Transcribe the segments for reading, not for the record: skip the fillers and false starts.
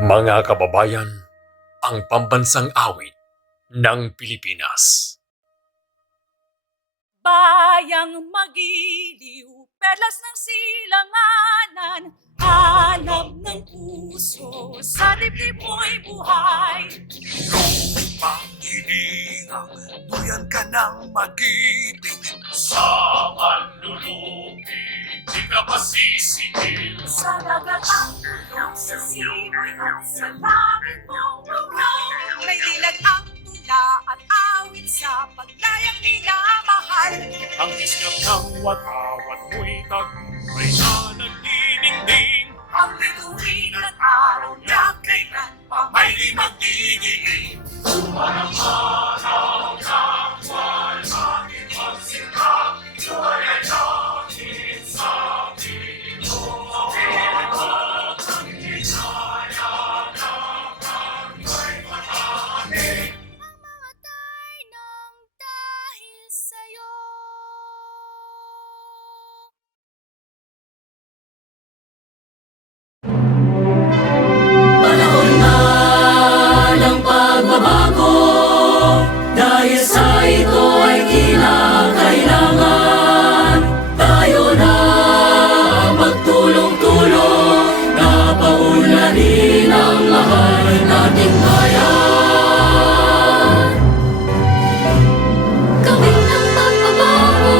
Mga kababayan, ang pambansang awit ng Pilipinas. Bayang magiliw, perlas ng silanganan, alam ng puso, sa dibdib mo'y buhay. Panghilingang, duyan ka ng mag-ibig. Sa manlulupi, di ka masisingil. Sa dagat ang tulong, sa simoy at sa langit mong lugaw. May dilag ang tula at awit sa paglayang minamahal. Ang iskap ng watawat mo'y tagumpay na nagdiningning. Ang bituin at araw niya kailan pa may di magdidilim. Parang araw ng walang ipagsikap, buhay ay langit sa piling mo. At ang hinaya ng hanggang matanik. Mamatay ng dahil sa'yo. Panahon na ng pagbabago, dahil sa ito ay kinakailangan tayo na magtulong-tulong na paunlarin ang mahal nating bayan. Gawin ng pagbabago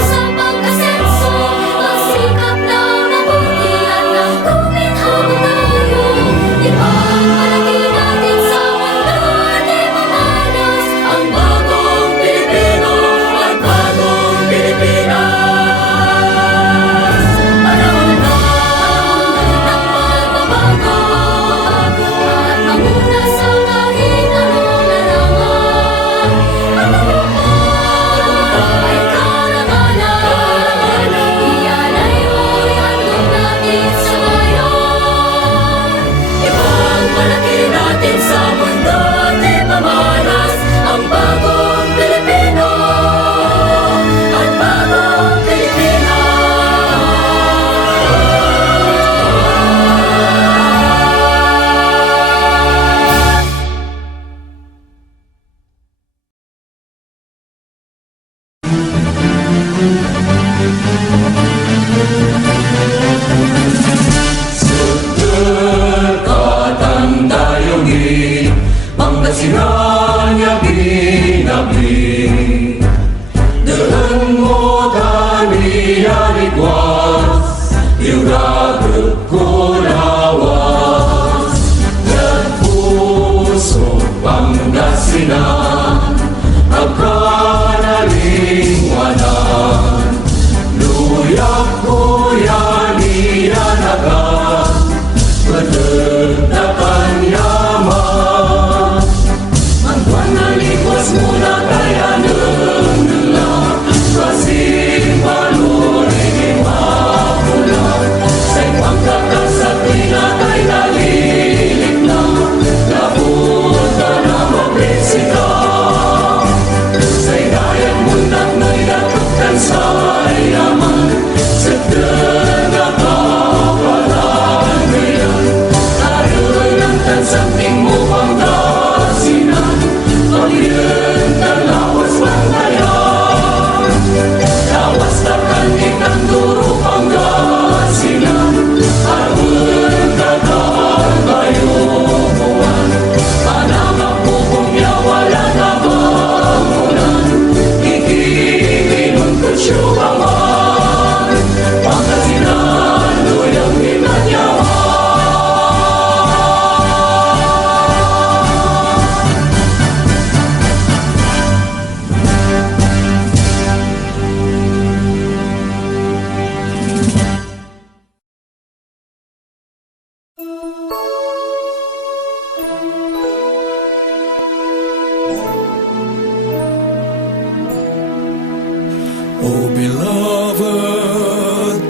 sa pag-asenso, magsikap ng mabuti at ng tuminhaw tayo. Ipagmalaki natin sa mundo at ipamalas ang bagong Pilipino at bagong Pilipinas. Panahon na ng pagbabago at manguna sa kahit anong larangan. Tagumpay, karangalan, iyan ay mo'y handog natin sa ngayon. Ipagmalaki natin sa mundo at ipamalas ang bagong Pilipino at bagong Pilipinas. Katandayongin, Pangasinan niya binabing. Daan mo taniya ligwas, iuragod ko lawas. Yan puso Pangasinan, pagkanalingwanan. Luyak ko yan ianagan, Pedagdakan yaman. Ang buwan na likwas mula kaya nagdala, kasing baluring imapulan. Sa'y pagkakasakti na kay nalilit na, labot ka na mabresika. Sa'y gayang mundak na'y natukan sa yaman, sa nagkakapalan ngayon. Tayo'y ng tansamping mo Pangasinan, pagyan na lawas Pangayan. Lawas na kanitang duro Pangasinan, harun kataan bayong buwan. Panamang pupungya wala na bangunan, ikikinon ko syubangan. Pangasinan, luyang inanyawan. Oh beloved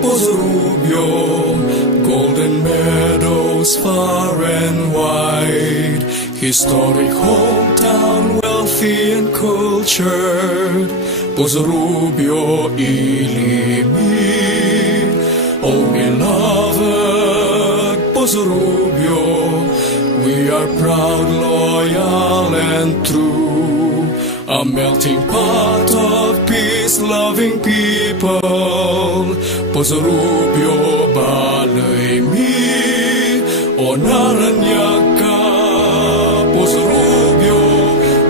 Pozo Rubio, golden meadows far and wide, historic hometown, wealthy and cultured, Pozo Rubio, Ilimid. Oh beloved Pozo Rubio, We are proud, loyal, and true, a melting pot of peace-loving people. Poso Rubio balay mi, o Naranyaka. Poso Rubio,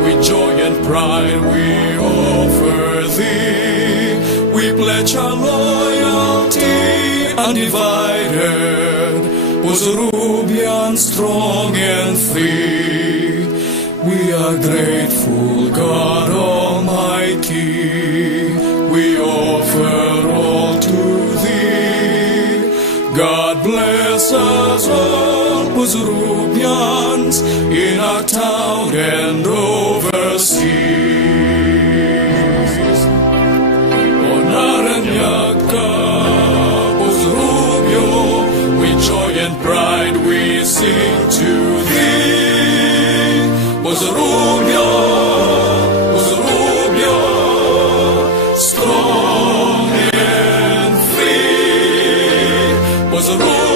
with joy and pride we offer thee. We pledge our loyalty undivided, Poso Rubian strong and free. We are grateful, God Almighty, we offer all to Thee. God bless us all, Poso Rubians, in our town and overseas. O Naranyaka, Poso Rubio, with joy and pride we sing to Thee. Poso Rubio, strong and free. Poso Rubio.